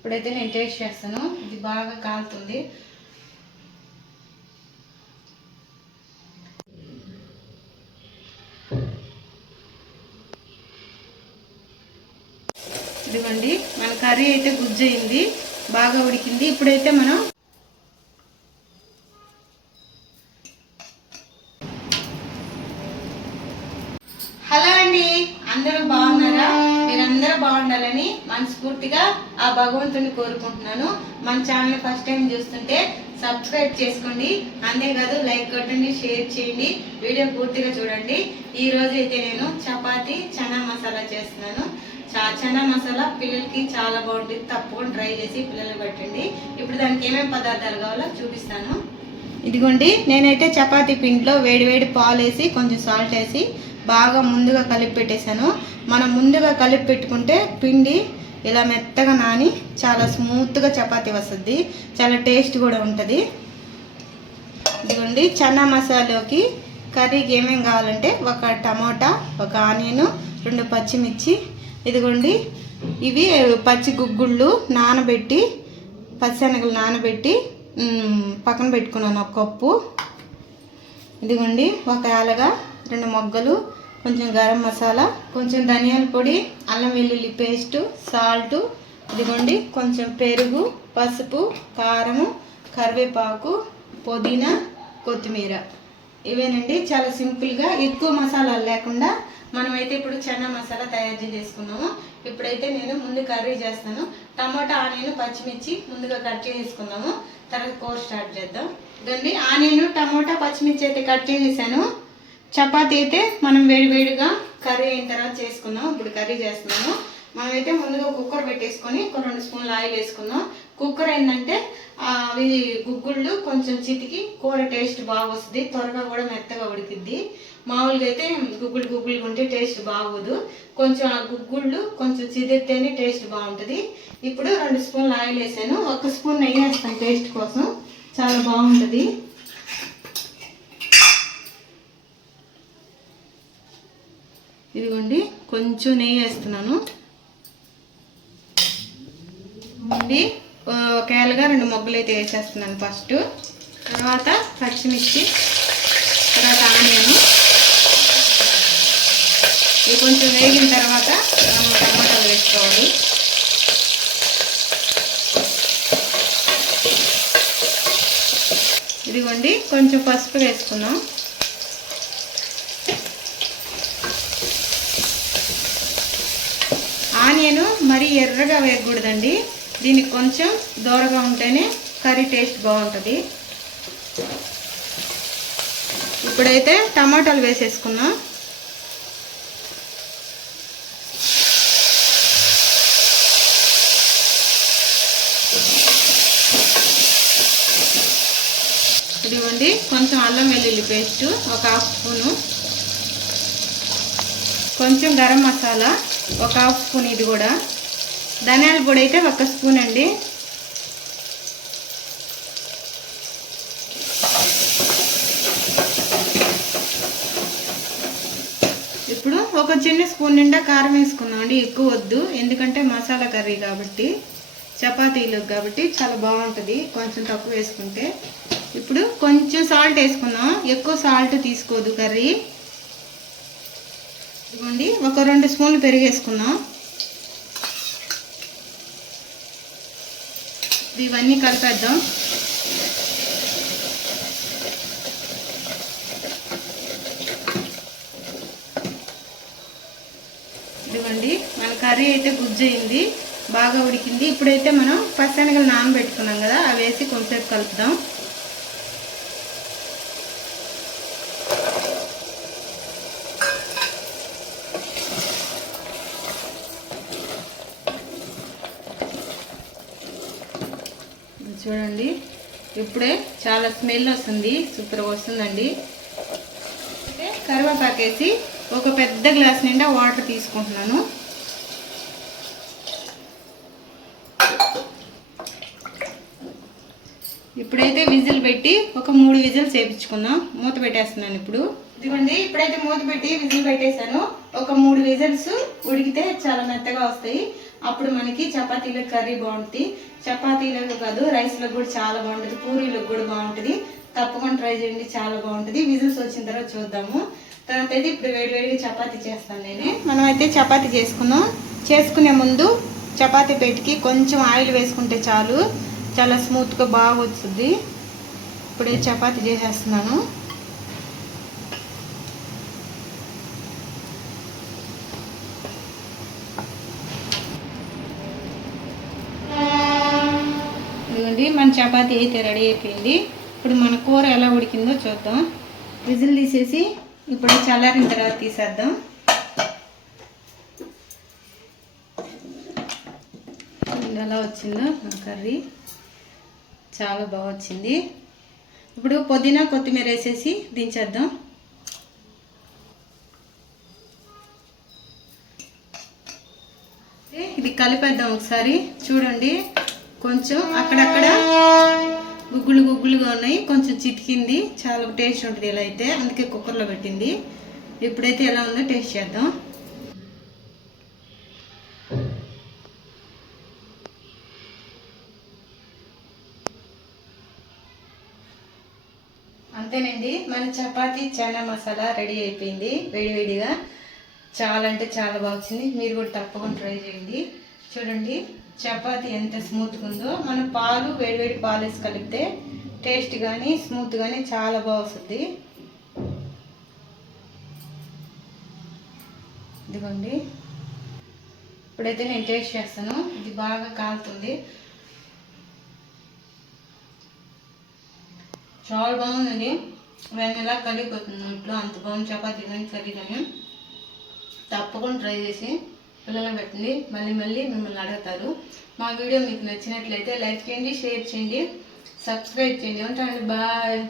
ఇప్పుడైతే నేను టేస్ట్ చేస్తాను. ఇది బాగా కాలుతుంది. ఇదిగోండి మన కర్రీ అయితే గుజ్జయింది. బాగా ఉడికింది. ఇప్పుడైతే మనం మనస్ఫూర్తిగా ఆ భగవంతుని కోరుకుంటున్నాను. మన ఛానల్ ఫస్ట్ టైం చూస్తుంటే సబ్స్క్రైబ్ చేసుకోండి. అంతేకాదు లైక్ కొట్టండి షేర్ చేయండి. వీడియో పూర్తిగా చూడండి. ఈ రోజు అయితే నేను చపాతి చనా మసాలా చేస్తున్నాను. చనా మసాలా పిల్లలకి చాలా బాగుంటుంది. తప్పకుండా ట్రై చేసి పిల్లలు పెట్టండి. ఇప్పుడు దానికి ఏమేమి పదార్థాలు కావాలో చూపిస్తాను. ఇదిగోండి నేనైతే చపాతీ పిండిలో వేడివేడి పాలు వేసి కొంచెం సాల్ట్ వేసి బాగా ముందుగా కలిపి పెట్టేశాను. మనం ముందుగా కలిపి పెట్టుకుంటే పిండి ఇలా మెత్తగా నాని చాలా స్మూత్గా చపాతీ వస్తుంది. చాలా టేస్ట్ కూడా ఉంటుంది. ఇదిగోండి చనా మసాలాకి కర్రీకి ఏమేమి కావాలంటే ఒక టమోటా ఒక ఆనియన్ రెండు పచ్చిమిర్చి ఇదిగోండి ఇవి పచ్చి గుగ్గుళ్ళు నానబెట్టి పచ్చిశనగలు నానబెట్టి పక్కన పెట్టుకున్నాను ఒక కప్పు. ఇదిగోండి ఒక యాలగా రెండు మొగ్గలు కొంచెం గరం మసాలా కొంచెం ధనియాల పొడి అల్లం వెల్లుల్లి పేస్ట్ సాల్ట్ ఇదిగోండి కొంచెం పెరుగు పసుపు కారము కరివేపాకు పుదీనా కొత్తిమీర. ఇవేనండి చాలా సింపుల్గా ఎక్కువ మసాలాలు లేకుండా మనమైతే ఇప్పుడు చనా మసాలా తయారు చేసుకున్నాము ఇప్పుడైతే నేను ముందు కర్రీ చేస్తాను. టమాటా ఆనియన్ పచ్చిమిర్చి ముందుగా కట్ చేసుకున్నాము తర్వాత కూర స్టార్ట్ చేద్దాం. ఇదండి ఆనియన్ టమాటా పచ్చిమిర్చి అయితే కట్ చేసేసాను. చపాతీ అయితే మనం వేడివేడిగా కర్రీ అయిన తర్వాత చేసుకుందాం. ఇప్పుడు కర్రీ చేస్తున్నాము. మనమైతే ముందుగా కుక్కర్ పెట్టేసుకొని ఒక రెండు స్పూన్లు ఆయిల్ వేసుకుందాం. కుక్కర్ ఏంటంటే అవి గుగ్గుళ్ళు కొంచెం చితికి కూర టేస్ట్ బాగా వస్తుంది. త్వరగా కూడా మెత్తగా ఉడికిద్ది. మామూలుగా అయితే గుగ్గులు గుగ్గులు ఉంటే టేస్ట్ బాగోదు. కొంచెం ఆ గుగ్గుళ్ళు కొంచెం చిదిరితేనే టేస్ట్ బాగుంటుంది. ఇప్పుడు రెండు స్పూన్లు ఆయిల్ వేసాను. ఒక స్పూన్ నెయ్యి వేస్తాను టేస్ట్ కోసం. చాలా బాగుంటుంది. ఇదిగోండి కొంచెం నెయ్యి వేస్తున్నాను. ఇది ఒకేలాగా రెండు మొగ్గలు అయితే వేసేస్తున్నాను ఫస్ట్. తర్వాత పచ్చిమిర్చి తర్వాత ఆనియన్. ఇవి కొంచెం వేగిన తర్వాత మనం టమాటాలు వేసుకోవాలి. ఇదిగోండి కొంచెం పసుపు వేసుకున్నాం. ఆనియన్ మరీ ఎర్రగా వేయకూడదండి. దీనికి కొంచెం దూరగా ఉంటేనే కర్రీ టేస్ట్ బాగుంటుంది. ఇప్పుడైతే టమాటాలు వేసేసుకున్నాం ఇదిగోండి కొంచెం అల్లం వెల్లుల్లి పేస్ట్ ఒక హాఫ్ స్పూను. కొంచెం గరం మసాలా ఒక హాఫ్ స్పూన్ ఇది కూడా. ధనియాల పొడి అయితే ఒక స్పూన్ అండి. ఇప్పుడు ఒక చిన్న స్పూన్ నిండా కారం వేసుకున్నాం అండి. ఎక్కువ వద్దు. ఎందుకంటే మసాలా కర్రీ కాబట్టి చపాతీలు కాబట్టి చాలా బాగుంటుంది. కొంచెం తక్కువ వేసుకుంటే. ఇప్పుడు కొంచెం సాల్ట్ వేసుకున్నాం ఎక్కువ సాల్ట్ తీసుకోదు కర్రీ. ఇవ్వండి ఒక రెండు స్పూన్లు పెరిగేసుకున్నాం ఇవన్నీ కలిపేద్దాం. ఇదిగోండి మన కర్రీ అయితే గుజ్జయింది బాగా ఉడికింది. ఇప్పుడైతే మనం పచ్చనగలు నానబెట్టుకున్నాం కదా అవి వేసి కొంచెంసేపు కలుపుదాం. చూడండి. ఇప్పుడే చాలా స్మెల్ వస్తుంది సూపర్గా వస్తుందండి. కరివేపాకేసి ఒక పెద్ద గ్లాస్ నిండా వాటర్ తీసుకుంటున్నాను. ఇప్పుడైతే విజిల్ పెట్టి ఒక మూడు విజిల్స్ వేయించుకుందాం మూత పెట్టేస్తున్నాను ఇప్పుడు. ఇదిగోండి ఇప్పుడైతే మూత పెట్టి విజిల్ పెట్టేశాను. ఒక మూడు విజిల్స్ ఉడికితే చాలా మెత్తగా వస్తాయి. అప్పుడు మనకి చపాతీలకు కర్రీ బాగుంటుంది. చపాతీలకు కాదు రైస్లకు కూడా చాలా బాగుంటుంది. పూరీలకు కూడా బాగుంటుంది. తప్పకుండా ట్రై చేయండి చాలా బాగుంటుంది. విజిల్స్ వచ్చిన తర్వాత చూద్దాము. తర్వాత అయితే ఇప్పుడు వేడివేడిగా చపాతీ చేస్తాను నేను. మనం అయితే చపాతీ చేసుకున్నాం చేసుకునే ముందు చపాతీ పెట్టుకి కొంచెం ఆయిల్ వేసుకుంటే చాలు. చాలా స్మూత్గా బాగా వస్తుంది ఇప్పుడే చపాతి చేసేస్తున్నాను. ఇదిగోండి మన చపాతి అయితే రెడీ అయిపోయింది. ఇప్పుడు మన కూర ఎలా ఉడికిందో చూద్దాం. విజిల్ తీసేసి ఇప్పుడు చల్లారిన తర్వాత తీసేద్దాం. ఎలా వచ్చిందో మన కర్రీ? చాలా బాగా వచ్చింది. ఇప్పుడు పుదీనా కొత్తిమీర వేసేసి దించేద్దాం. ఇది కలిపేద్దాం ఒకసారి. చూడండి కొంచెం అక్కడక్కడ గుగ్గులు గుగ్గులుగా ఉన్నాయి. కొంచెం చితికింది. చాలా టేస్ట్ ఉంటుంది ఇలా అయితే. అందుకే కుక్కర్లో పెట్టింది. ఇప్పుడైతే ఎలా ఉందో టేస్ట్ చేద్దాం. అంతేనండి. మన చపాతీ చనా మసాలా రెడీ అయిపోయింది. వేడివేడిగా. చాలా అంటే చాలా బాగుంది మీరు కూడా తప్పకుండా ట్రై చేయండి. చూడండి చపాతి ఎంత స్మూత్గా ఉందో. మనం పాలు వేడివేడి పాలు వేసి కలిపితే టేస్ట్ కానీ స్మూత్ కానీ చాలా బాగుంది ఇదిగోండి. ఇప్పుడైతే నేను టేస్ట్ చేస్తాను. ఇది బాగా కాలుతుంది. చాలా బాగుందండి. వెన్నెలా కలిగిపోతుంది ఇంట్లో అంత బాగుంది. చపాతీ కానీ కర్రీ కానీ తప్పకుండా ట్రై చేసి పిల్లలు పెట్టండి. మళ్ళీ మళ్ళీ మిమ్మల్ని అడుగుతారు. మా వీడియో మీకు నచ్చినట్లయితే లైక్ చేయండి షేర్ చేయండి సబ్స్క్రైబ్ చేయండి. ఉంటానండి. బాయ్.